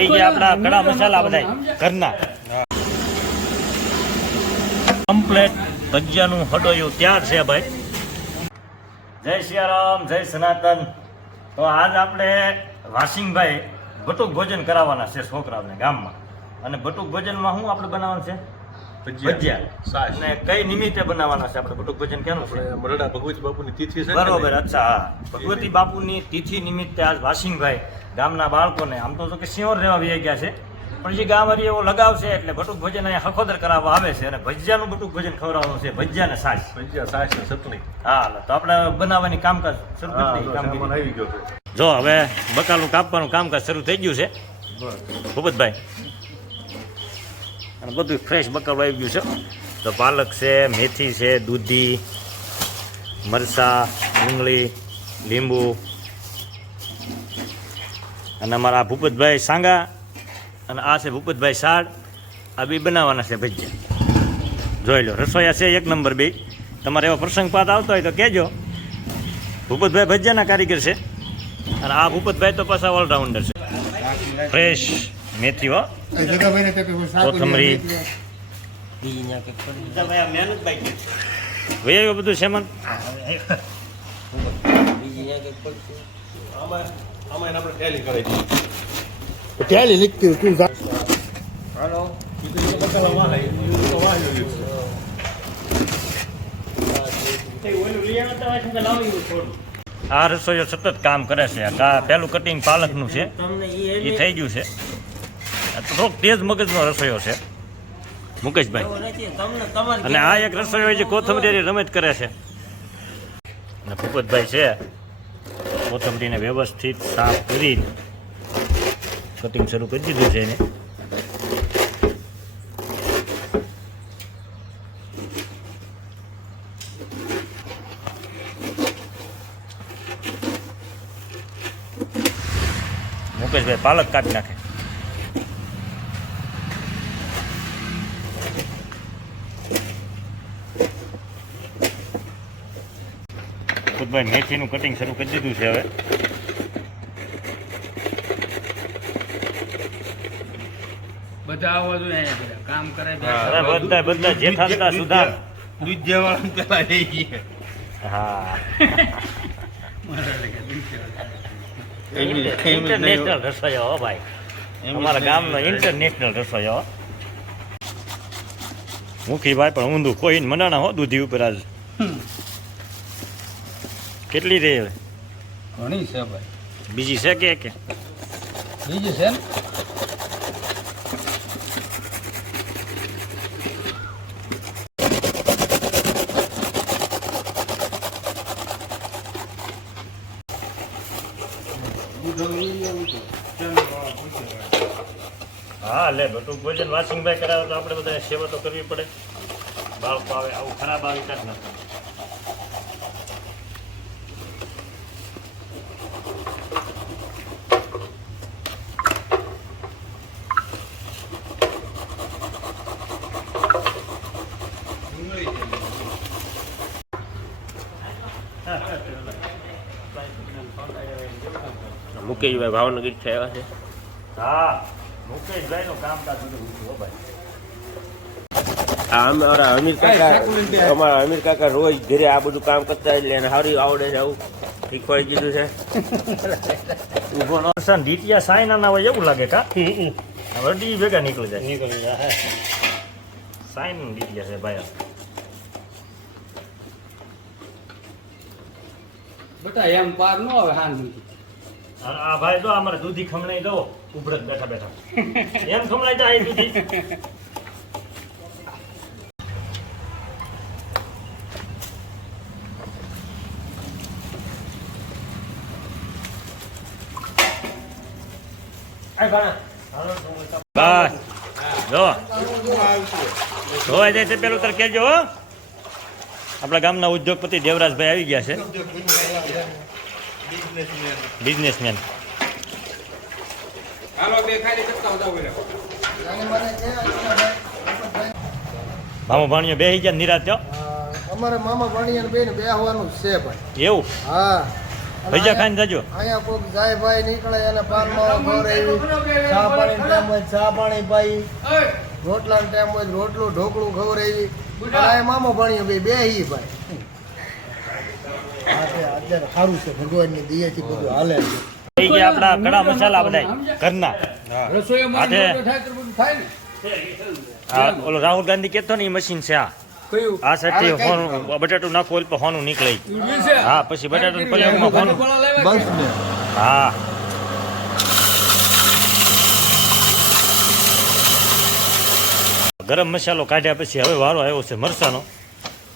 થઈ ગયા આપણા કડા મસાલા બધા ઘરના. કમ્પ્લેટ ભજીયાનું હડોયું તૈયાર છે ભાઈ. જય સિયારામ જય સનાતન. તો આજ આપણે વાસિંગભાઈ બટુક ભોજન કરાવવાના છે છોકરાઓને ગામમાં. અને બટુક ભોજનમાં શું આપણે બનાવવાનું છે? ભજીયા. અને કઈ નિમિત્તે બનાવવાના છે આપણે બટુક ભજન કેનું છે? ભગવતી બાપુની તિથિ છે બરોબર અચ્છા હા. ભગવતી બાપુની તિથિ નિમિત્તે આજ વાસિંગભાઈ ગામના બાળકોને આમ તો કે સિંહોર રહેવા વહી ગયા છે પણ જે ગામ હરી એવો લગાવ છે એટલે ભટુક ભજન અહીંયા હખોદર કરાવવા આવે છે અને ભજીયાનું બટુક ભજન ખવડાવવાનું છે ભજીયા ને સાસ. ભજીયા સાસ ને ચટણી. હા તો આપણે બનાવવાની કામકાજ શરૂ કરી કામગીરી. આવી ગયો જો હવે બકાલું કાપવાનું કામકાજ શરૂ થઈ ગયું છે. ભૂપતભાઈ અને બધું ફ્રેશ બકાલું આવી ગયું છે. તો પાલક છે, મેથી છે, દૂધી, મરચાં, ડુંગળી, લીંબુ અને અમારા ભૂપતભાઈ સાંગા અને આ છે ભૂપતભાઈ સાડ આ બી બનાવવાના છે ભજીયા. જોઈ લો રસોઈયા છે એક નંબર બે. તમારે એવો પ્રસંગ પાત આવતો હોય તો કહેજો. ભૂપતભાઈ ભજીયાના કારીગર છે. અને આ ભૂપતભાઈ તો પાછા ઓલરાઉન્ડર છે. ફ્રેશ મેથી, હો. કોથમરી. ભાઈ બધું સેમન? આમાં આમાં એને આપણે ટેલી લીખતી તું. આ રસોઈઓ સતત કામ કરે છે. આ પેલું કટિંગ પાલકનું છે. એ થઈ ગયું છે. થોડોક તેજ મગજનો રસોઈયો છે. મુકેશભાઈ. અને આ એક રસોઈયો જે કોથમરીની રમત કરે છે. અને ભૂપતભાઈ છે. કોથમરીને વ્યવસ્થિત સાફ કરી કટિંગ શરૂ કરી દીધું છે એને. મુકેશભાઈ પાલક કાપી નાખે. ભૂપતભાઈ મેથીનું કટિંગ શરૂ કરી દીધું છે હવે. બધા આવવા અહીંયા કામ કરે અરે બધા બધા જેઠાંતા સુધાર. દૂધ જેવાળાને પેલા લઈ ગયા. હા. એમની- એમની ઇન્ટરનેશનલ રસોઈયો હો ભાઈ. અમારા ગામનો ઇન્ટરનેશનલ રસોઈયો હો. મુખીભાઈ પણ ઊંધું કોઈ મનાણા હો દૂધી ઉપર આજ. કેટલી રહી હવે? ઘણી છે ભાઈ. બીજી છે કે કે બીજું છે હા લે બટુ ભોજન વાસિંગભાઈ કરાવે તો આપણે બધા સેવા તો કરવી પડે. બાળકો આવે આવું ખરાબ આવી કાઢ નાખે મુકેશભાઈ ભાવનગરથી આવ્યા છે. હા મુકેશભાઈનું કામકાજ બધું ભાઈ. આ અમારા અમીર કાકા અમારા અમીર કાકા રોજ ઘરે આ બધું કામ કરતા એટલે એને સારી આવડે છે આવું શીખવાડી દીધું છે. ઊભો ન સન ડીટીયા સાઈના ના હોય એવું લાગે કા? હવે ડી ભેગા નીકળી જાય. નીકળી જાય સાઈન ડીટીયા છે ભાઈ બેટા એમ પાર ન આવે હાન અને આ ભાઈ જો અમારે દૂધી ખમણાઈ દો ઉભરત બેઠા બેઠા. એમ ખમણાઈ જાય દૂધી. બસ. જો. જાય છે પેલું તર કેજો હો. આપણા ગામના ઉદ્યોગપતિ દેવરાજભાઈ આવી ગયા છે. બિઝનેસમેન મામા ભાણિયો બે ગયા નિરાત થયો. અમારે મામા ભાણિયા બેન બે આવવાનું છે ભાઈ એવું? હા. ભજીયા ખાઈને જજો. અહીંયા કોઈક જાય ભાઈ નીકળે એને પાનમાં ઘરે ચા પાણી ટાઈમ હોય ચા પાણી પાઈ રોટલા ટાઈમ હોય રોટલું ઢોકળું ખવડાવી. મામા ભણ્યો બે બે હી ભાઈ. અત્યારે સારું છે. ભગવાનની દયાથી બધું હાલે છે. ગયા આપણા કડા મસાલા બધા ઘરના. હાથે. મોટો થાય તો બધું થાય ને? આ ઓલો રાહુલ ગાંધી કેતો ને એ મશીન છે આ. સાથે આ સાઈડથી હોનું બટાટું નાખો એટલે હોનું નીકળે. હા પછી બટાટું હોનું. ને હા. ગરમ મસાલો કાઢ્યા પછી હવે વારો આવ્યો છે મરસાનો.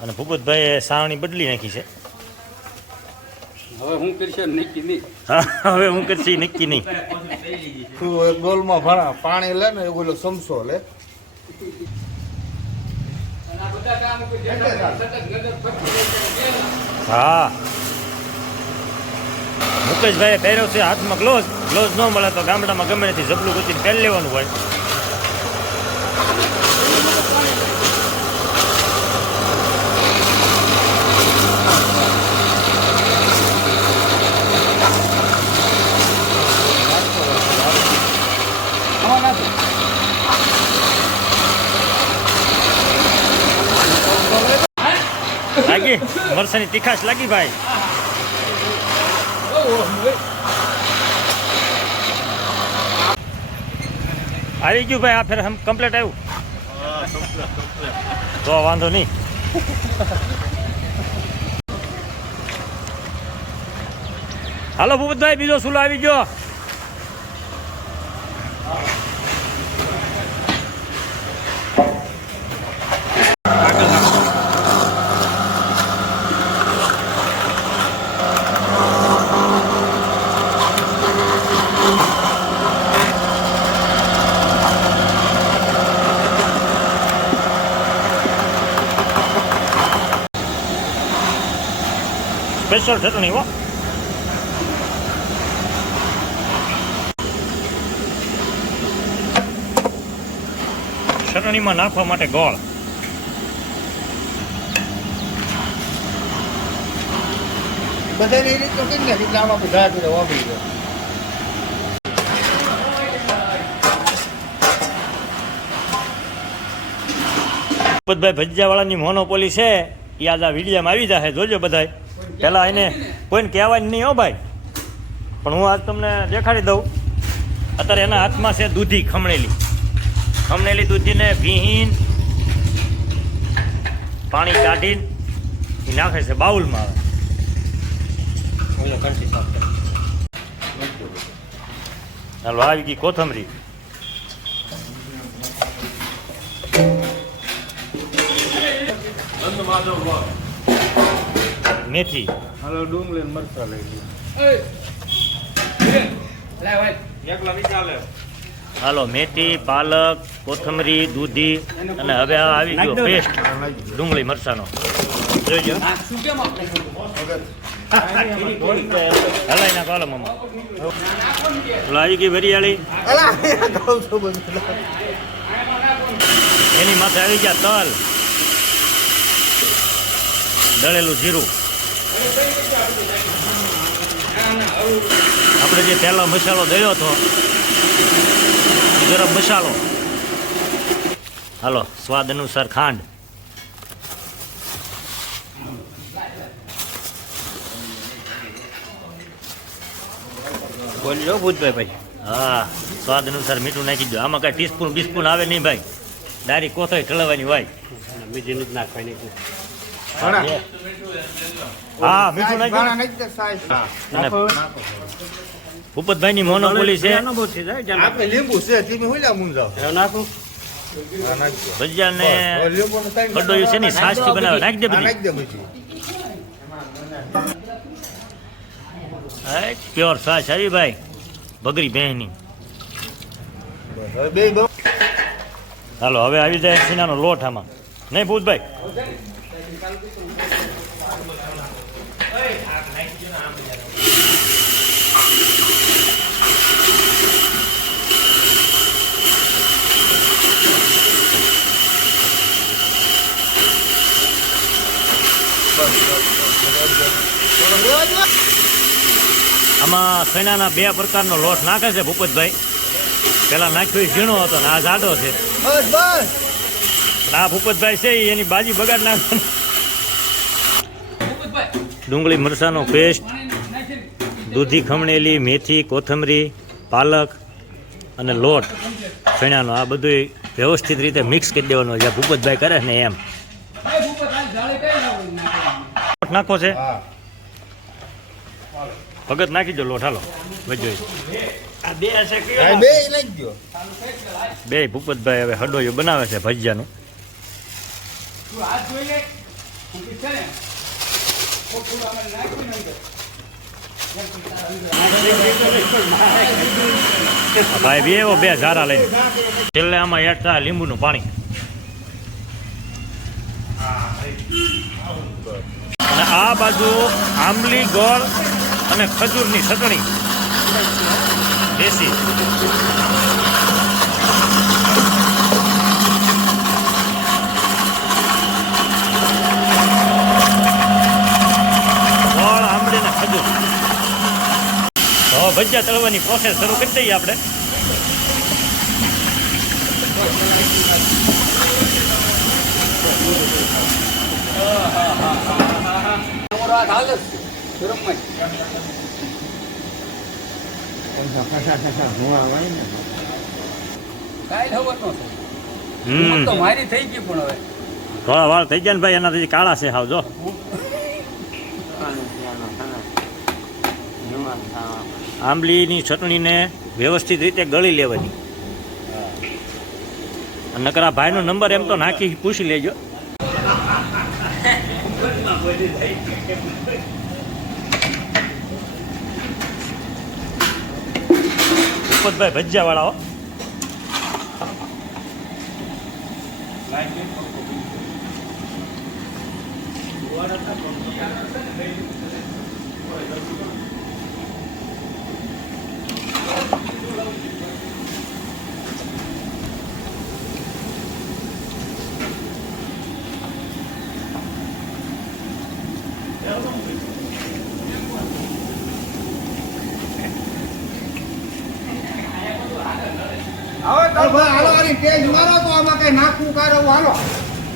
અને ભૂપતભાઈએ સાવણી બદલી નાખી છે. હવે હું કરશે નિક્કી નહીં. હા હવે હું કરશે નિક્કી નહીં. તું ડોલમાં ભણા પાણી લે ને એ ઓલો સમસો લે. હા. મુકેશભાઈ પહેર્યો છે હાથમાં ગ્લોઝ. ગ્લોઝ ન મળે તો ગામડામાં ગમે નથી જબલું ગુચીને પહેરી લેવાનું હોય આમાં નાખો. લાગી મરસાની તીખાશ લાગી ભાઈ. આવી ગયું ભાઈ, આ ફેર હમ કમ્પ્લીટ આવ્યું. તો વાંધો નહીં. હાલો ભૂપતભાઈ, બીજો સુલો આવી ગયો. સ્પેશિયલ ચટણી હો. ચટણીમાં નાખવા માટે ગોળ. બધાની એ રીત તો કરી નાખી એટલે આમાં બધા વાપરી ભૂપતભાઈ ભજીયાવાળાની મોનોપોલી છે એ આજ આ વિડીયામાં આવી જશે જોજો બધાય. પહેલાં એને કોઈને કહેવાય નહીં હો ભાઈ. પણ હું આજ તમને દેખાડી દઉં. અત્યારે એના હાથમાં છે દૂધી ખમણેલી. ખમણેલી દૂધીને ભીહીન પાણી કાઢીને નાખે છે બાઉલમાં આવે હાલો આવી ગઈ કોથમરી. મેથી. હાલો ડુંગળી મરચા લઈ લો હાલો મેથી પાલક કોથમરી દૂધી અને હવે આવી ગયો પેસ્ટ ડુંગળી મરચાનો. જોઈજો હલાઈ નાખો હાલો મમ્મા આવી ગઈ વરિયાળી. એની માથે આવી ગયા તલ. દળેલું જીરું. આપણે જે પહેલો મસાલો દળ્યો હતો ગરમ મસાલો. હાલો સ્વાદ અનુસાર ખાંડ. બોલ્યો ભૂતભાઈ ભાઈ. હા સ્વાદ અનુસાર મીઠું નાખી દો. આમાં કાંઈ ટીસ્પૂન બીસ્પૂન આવે નહીં ભાઈ. ડાયરી કોથળી ઠલવાની હોય. બીજી નથી નાખવાની હા મીઠું નાખી ભૂપતભાઈની મોનોપોલી છે. આપણે લીંબુ તમે મુંજાવ નાખું. લીંબુનો time કડોયું છે ને બનાવે. નાખી દે હા, બધી. પ્યોર છાશ આવી ભાઈ બગરી બહેની બસ, હવે હાલો હવે આવી જાય સીનાનો લોટ આમાં. નહીં ભૂતભાઈ? આમાં સૈનાના બે પ્રકારનો લોટ નાખે છે ભૂપતભાઈ. પેલા નાખ્યો ઝીણો હતો ને આ જાડો છે. બસ આ ભૂપતભાઈ છે એની બાજી બગાડ નાખે ડુંગળી મરચાંનો પેસ્ટ દૂધી ખમણેલી મેથી કોથમરી પાલક અને લોટ ચણાનો. આ બધું વ્યવસ્થિત રીતે મિક્સ કરી દેવાનો. જે ભૂપતભાઈ કરે ને એમ. લોટ નાખો છે? હા. ભગત નાખી દો લોટ. હાલો. ગયો બે ભૂપતભાઈ હવે હડોયું બનાવે છે ભજીયાનું. ભાઈ, બે એવો બે ઝારા લઈને. છેલ્લે આમાં એડ થાય લીંબુનું પાણી. અને આ બાજુ આંબલી, ગોળ અને ખજૂરની ચટણી. દેશી ગોળ આંબલી ને ખજૂર તો ભજીયા તળવાની પ્રોસેસ શરૂ કરી દઈએ આપણે. કાળા વાળ થઈ ગયા ને ભાઈ એનાથી કાળા છે હાવ જો. આંબલીની ચટણીને વ્યવસ્થિત રીતે ગળી લેવાની. નકર આ ભાઈનો નંબર એમ તો નાખી પૂછી લેજો. ભૂપતભાઈ ભજીયા વાળા હો અરે ભાઈ હાલો આની ટેજ મારો તો આમાં કઈ નાખવું કારો હાલો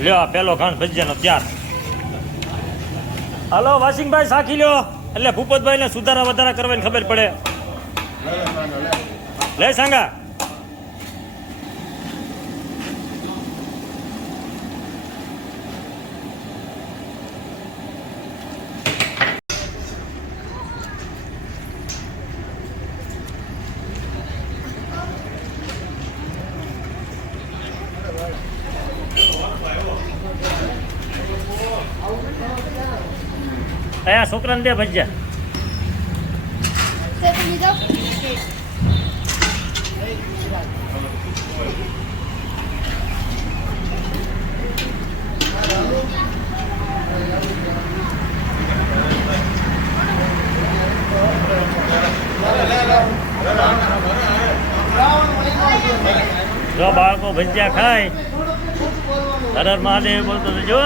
લ્યો, પેલો ઘાણ ભજીયાનો ત્યાર. હાલો, વાસિંગભાઈ સાખી લ્યો. એટલે ભૂપતભાઈને સુધારા વધારા કરવાની ખબર પડે. લે સાંગા અહીંયા છોકરાને દે ભજીયા જો બાળકો ભજીયા ખાય. હર હર મહાદેવ બોલતો જો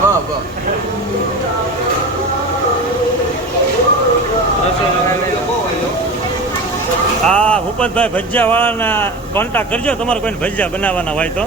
વાહ વાહ હા ભૂપતભાઈ ભજીયા વાળાના કોન્ટેક્ટ કરજો. તમારે કોઈને ભજીયા બનાવવાના હોય તો.